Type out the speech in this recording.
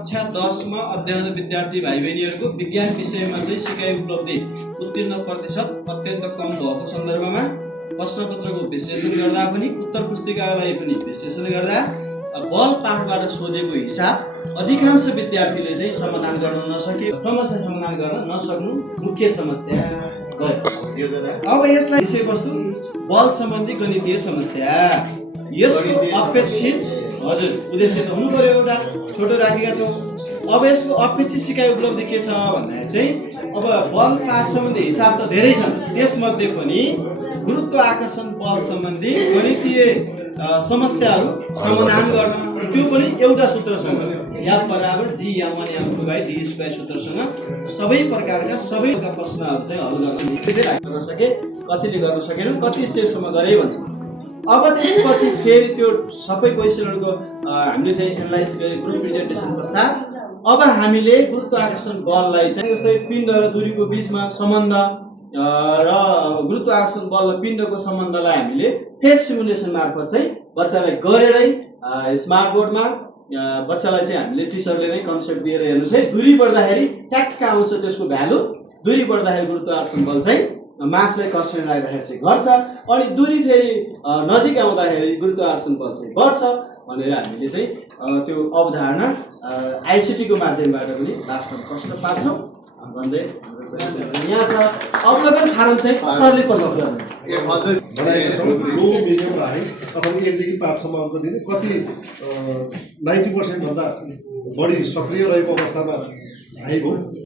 कक्षा 10 मा अध्ययनरत विद्यार्थी भाइ बहिनीहरूको विज्ञान विषयमा चाहिँ सिकाइ उपलब्धि उत्तीर्ण प्रतिशत अत्यन्त कम भएको सन्दर्भमा प्रश्नपत्रको विश्लेषण गर्दा पनि उत्तर पुस्तिकालाई पनि विश्लेषण गर्दा बल पाठबाट सोधेको हिसाब अधिकांश विद्यार्थीले चाहिँ समाधान गर्न नसके, समस्या समाधान गर्न नसक्नु मुख्य समस्या भयो। अब यसलाई विषयवस्तु बल सम्बन्धी गणितीय समस्या, यसको अपेक्षित उद्देश्य त हुनु पर्यो, एउटा छोटो राखेका छौँ। अब यसको अपेक्षित सिकाइ उपलब्धि के छ भन्दाखेरि चाहिँ अब बल पाठ सम्बन्धी हिसाब त धेरै छन्, त्यसमध्ये पनि गुरुत्वाकर्षण बल सम्बन्धी गणितीय समस्याहरू समाधान गर्न, त्यो पनि एउटा सूत्रसँग याद बराबर G(m1m2/d² सूत्रसँग सबै प्रकारका सबै प्रश्नहरू चाहिँ हल गर्न सके, कतिले गर्न सकेनन्, कति स्टेपसम्म गरे भन्छ। अब त्यसपछि फेरि त्यो सबै क्वेसनहरूको हामीले चाहिँ एनालाइज गरे ग्रुप प्रेजेन्टेसन पश्चात अब हामीले गुरुत्वाकर्षण बललाई चाहिँ जस्तै पिण्ड र दूरीको बीचमा सम्बन्ध र गुरुत्वाकर्षण बल र पिण्डको सम्बन्धलाई हामीले फेरि सिमुलेसन मार्फत चाहिँ बच्चालाई गरेरै स्मार्ट बोर्डमा बच्चालाई चाहिँ हामीले टिचरले नै कन्सेप्ट दिएर हेर्नुहोस् है, दूरी बढ्दाखेरि ट्याक्क आउँछ त्यसको भ्यालु, दूरी बढ्दाखेरि गुरुत्वाकर्षण बल चाहिँ मासलाई कन्स्ट्रेन्ट राख्दाखेरि चाहिँ घट्छ, अनि दूरी फेरि नजिक आउँदाखेरि गुरुत्वाकर्षण बल चाहिँ बढ्छ भनेर हामीले चाहिँ त्यो अवधारणा आइसिटीको माध्यमबाट पनि लास्टमा प्रश्न पार्छौँ भन्दै यहाँ छ अवलोकन फारम चाहिँ सरले प्रस्तुत गर्ने लो मिडियम हाई अथवा 1 देखि 5 सम्म अङ्क दिने, कति 90% भन्दा बढी सक्रिय रहेको अवस्थामा हाई भयो।